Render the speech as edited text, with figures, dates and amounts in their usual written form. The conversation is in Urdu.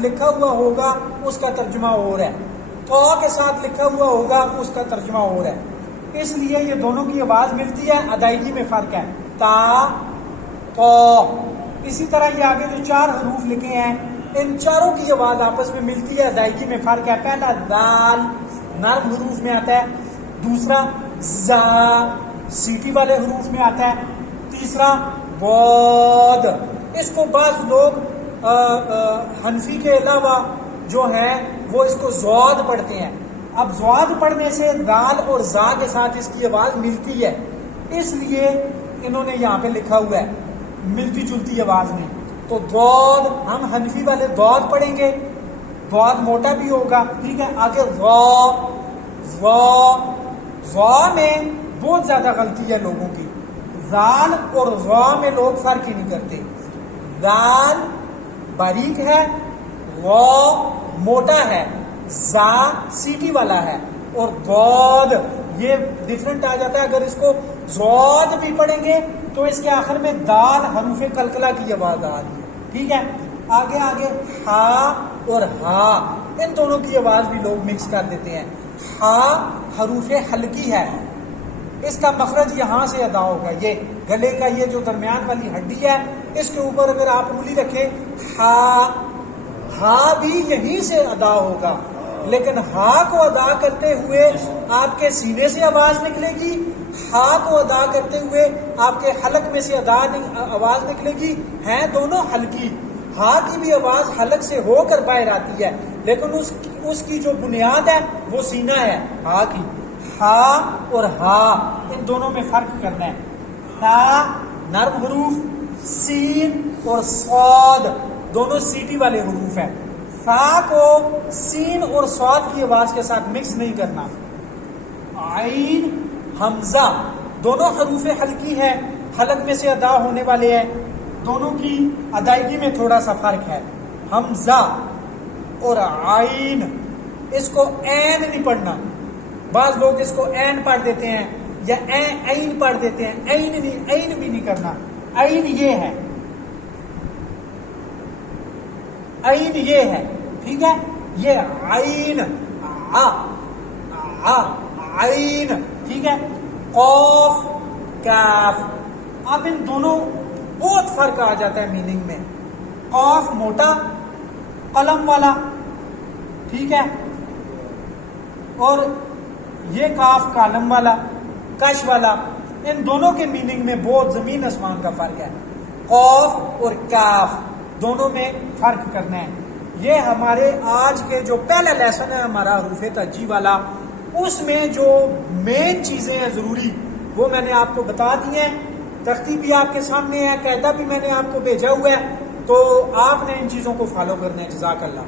لکھا ہوا ہوگا اس کا ترجمہ اور ہے، تو کے ساتھ لکھا ہوا ہوگا اس کا ترجمہ اور ہے، اس لیے یہ دونوں کی آواز ملتی ہے، ادائیگی میں فرق ہے، تا تو۔ اسی طرح یہ آگے جو 4 حروف لکھے ہیں ان چاروں کی آواز آپس میں ملتی ہے، ادائیگی میں فرق ہے۔ پہلا دال نرم حروف میں آتا ہے، دوسرا زا سیٹی والے حروف میں آتا ہے، تیسرا بود۔ اس کو بعض لوگ حنفی کے علاوہ جو ہیں وہ اس کو زواد پڑھتے ہیں۔ اب زواد پڑھنے سے دال اور زا کے ساتھ اس کی آواز ملتی ہے، اس لیے انہوں نے یہاں پہ لکھا ہوا ہے ملتی جلتی آواز میں۔ تو دود ہم حنفی والے دود پڑھیں گے، دود موٹا بھی ہوگا، ٹھیک ہے۔ آگے وا میں بہت زیادہ غلطی ہے لوگوں کی، زال اور وا میں لوگ فرق ہی نہیں کرتے۔ دال باریک ہے، وا موٹا ہے، زا سیٹی والا ہے، اور دود یہ ڈفرنٹ آ جاتا ہے۔ اگر اس کو زود بھی پڑھیں گے تو اس کے آخر میں دال حروف قلقلہ کی آواز آ رہی ہے، ٹھیک ہے۔ آگے ہا اور ہا ان دونوں کی آواز بھی لوگ مکس کر دیتے ہیں۔ ہا حروف حلقی ہے، اس کا مخرج یہاں سے ادا ہوگا، یہ گلے کا یہ جو درمیان والی ہڈی ہے اس کے اوپر اگر آپ انگلی رکھیں ہا بھی یہیں سے ادا ہوگا، لیکن ہا کو ادا کرتے ہوئے آپ کے سینے سے آواز نکلے گی، ہا کو ادا کرتے ہوئے آپ کے حلق میں سے آواز نکلے گی، ہیں دونوں حلقی۔ ہا کی بھی آواز حلق سے ہو کر باہر آتی ہے، لیکن اس کی جو بنیاد ہے وہ سینہ ہے ہا کی۔ ہا اور ہا ان دونوں میں فرق کرنا ہے۔ تا نرم حروف، سین اور صاد دونوں سیٹی والے حروف ہیں۔ فا کو سین اور صاد کی آواز کے ساتھ مکس نہیں کرنا۔ عین حمزہ دونوں حروف حلقی ہیں، حلق میں سے ادا ہونے والے ہیں، دونوں کی ادائیگی میں تھوڑا سا فرق ہے۔ حمزہ اور عین اس کو عین نہیں پڑھنا، بعض لوگ اس کو عین پڑھ دیتے ہیں یا عین پڑھ دیتے ہیں، عین بھی نہیں کرنا۔ عین یہ ہے، عین یہ ہے، ٹھیک ہے۔ یہ عین عین، ٹھیک ہے۔ قاف کاف، اب ان دونوں بہت فرق آ جاتا ہے میننگ میں۔ قاف موٹا قلم والا، ٹھیک ہے، اور یہ کاف کالم والا کش والا، ان دونوں کے میننگ میں بہت زمین آسمان کا فرق ہے۔ قاف اور کاف دونوں میں فرق کرنا ہے۔ یہ ہمارے آج کے جو پہلا لیسن ہے ہمارا حروف تہجی والا، اس میں جو مین چیزیں ہیں ضروری وہ میں نے آپ کو بتا دی ہیں، تختی بھی آپ کے سامنے ہے، قاعدہ بھی میں نے آپ کو بھیجا ہوا ہے، تو آپ نے ان چیزوں کو فالو کرنا ہے۔ جزاک اللہ۔